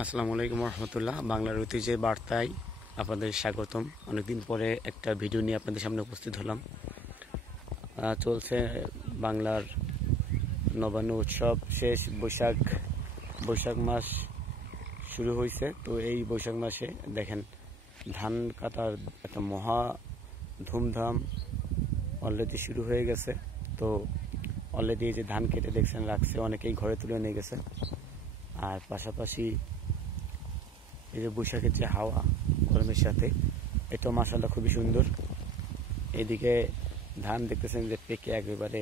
আসসালামু আলাইকুম রহমতুল্লাহ। বাংলার ঐতিহ্যের বার্তায় আপনাদের স্বাগতম। অনেকদিন পরে একটা ভিডিও নিয়ে আপনাদের সামনে উপস্থিত হলাম। চলছে বাংলার নবান্ন উৎসব শেষ, বৈশাখ মাস শুরু হয়েছে। তো এই বৈশাখ মাসে দেখেন ধান কাটার একটা মহা ধুমধাম অলরেডি শুরু হয়ে গেছে। তো অলরেডি এই যে ধান কেটে দেখছেন রাখছে, অনেকেই ঘরে তুলে নিয়ে গেছে। আর পাশাপাশি এই যে বৈশাখের যে হাওয়া গরমের সাথে, এটা মাশাআল্লাহ খুবই সুন্দর। এদিকে ধান দেখতেছেন যে পেকে একেবারে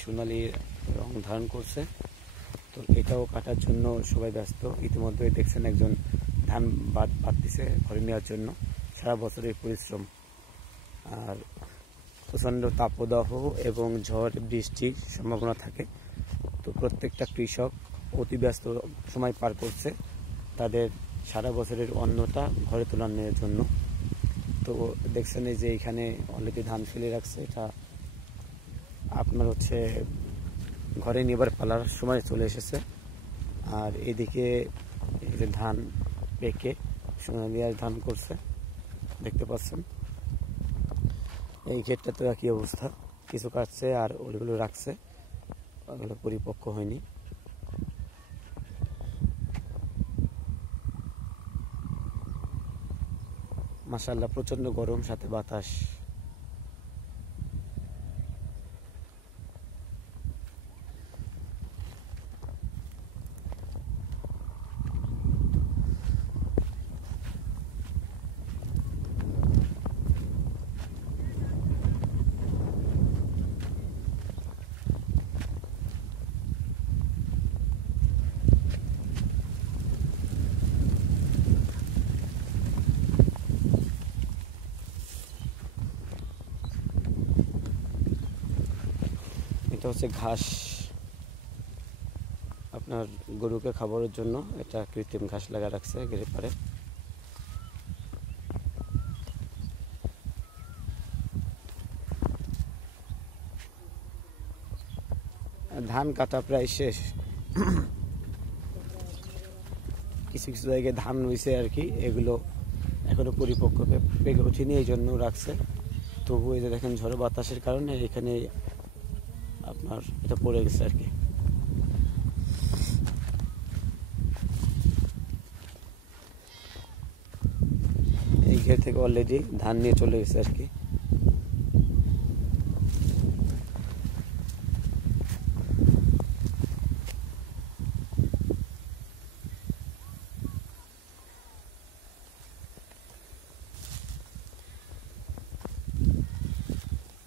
সোনালি রং ধারণ করছে। তো এটাও কাটার জন্য সবাই ব্যস্ত। ইতিমধ্যে দেখছেন একজন ধান বাঁধতেছে ঘরে নেওয়ার জন্য। সারা বছরের পরিশ্রম। আর প্রচণ্ড তাপদাহ এবং ঝড় বৃষ্টির সম্ভাবনা থাকে। তো প্রত্যেকটা কৃষক অতি ব্যস্ত সময় পার করছে তাদের সারা বছরের অন্নটা ঘরে তোলানোর জন্য। তো দেখছেন এই যে এখানে অলরেডি ধান ফেলে রাখছে, এটা আপনার ঘরে নেবার পালার সময় চলে এসেছে। আর এদিকে এই যে ধান পেকে সোনালি ধান করছে দেখতে পাচ্ছেন। এই ক্ষেতটা তো একই অবস্থা, কিছু কাটছে আর ওইগুলো রাখছে, ওগুলো পরিপক্ক হয়নি। মাশাআল্লাহ প্রচন্ড গরম, সাথে বাতাস। এটা হচ্ছে ঘাস, আপনার গরুকে খাবারের জন্য এটা কৃত্রিম ঘাস লাগা রাখছে ঘিরে পারে। ধান কাটা প্রায় শেষ, কিছু কিছু জায়গায় ধান রয়েছে আর কি, এগুলো এখনো পরিপক্ক পেকে ওঠেনি, এই জন্য রাখছে। তবু এই যে দেখেন ঝড়ো বাতাসের কারণে এখানে আপনার এটা পড়ে গেছে আর কি। এই ঘের থেকে অলরেডি ধান নিয়ে চলে গেছে আর কি।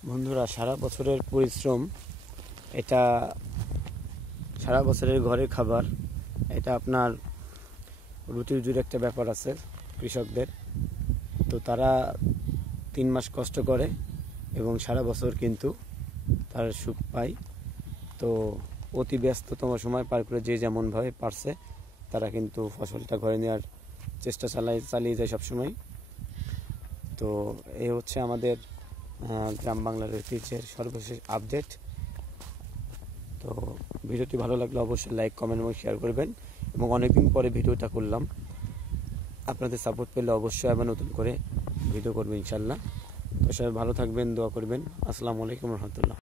বন্ধুরা, সারা বছরের পরিশ্রম, এটা সারা বছরের ঘরের খাবার, এটা আপনার রুটির একটা ব্যাপার আছে কৃষকদের। তো তারা 3 মাস কষ্ট করে এবং সারা বছর কিন্তু তার সুখ পায়। তো অতি ব্যস্ততম সময় পার করে যে যেমনভাবে পারছে তারা কিন্তু ফসলটা ঘরে নেওয়ার চেষ্টা চালিয়ে যায় সবসময়। তো এই হচ্ছে আমাদের গ্রাম বাংলার ঐতিহ্যের সর্বশেষ আপডেট। তো ভিডিওটি ভালো লাগলে অবশ্যই লাইক, কমেন্ট এবং শেয়ার করবেন। এবং অনেকদিন পরে ভিডিওটা করলাম, আপনাদের সাপোর্ট পেলে অবশ্যই আবার নতুন করে ভিডিও করবো ইনশাল্লাহ। তো সবাই ভালো থাকবেন, দোয়া করবেন। আসসালামু আলাইকুম রহমতুল্লাহ।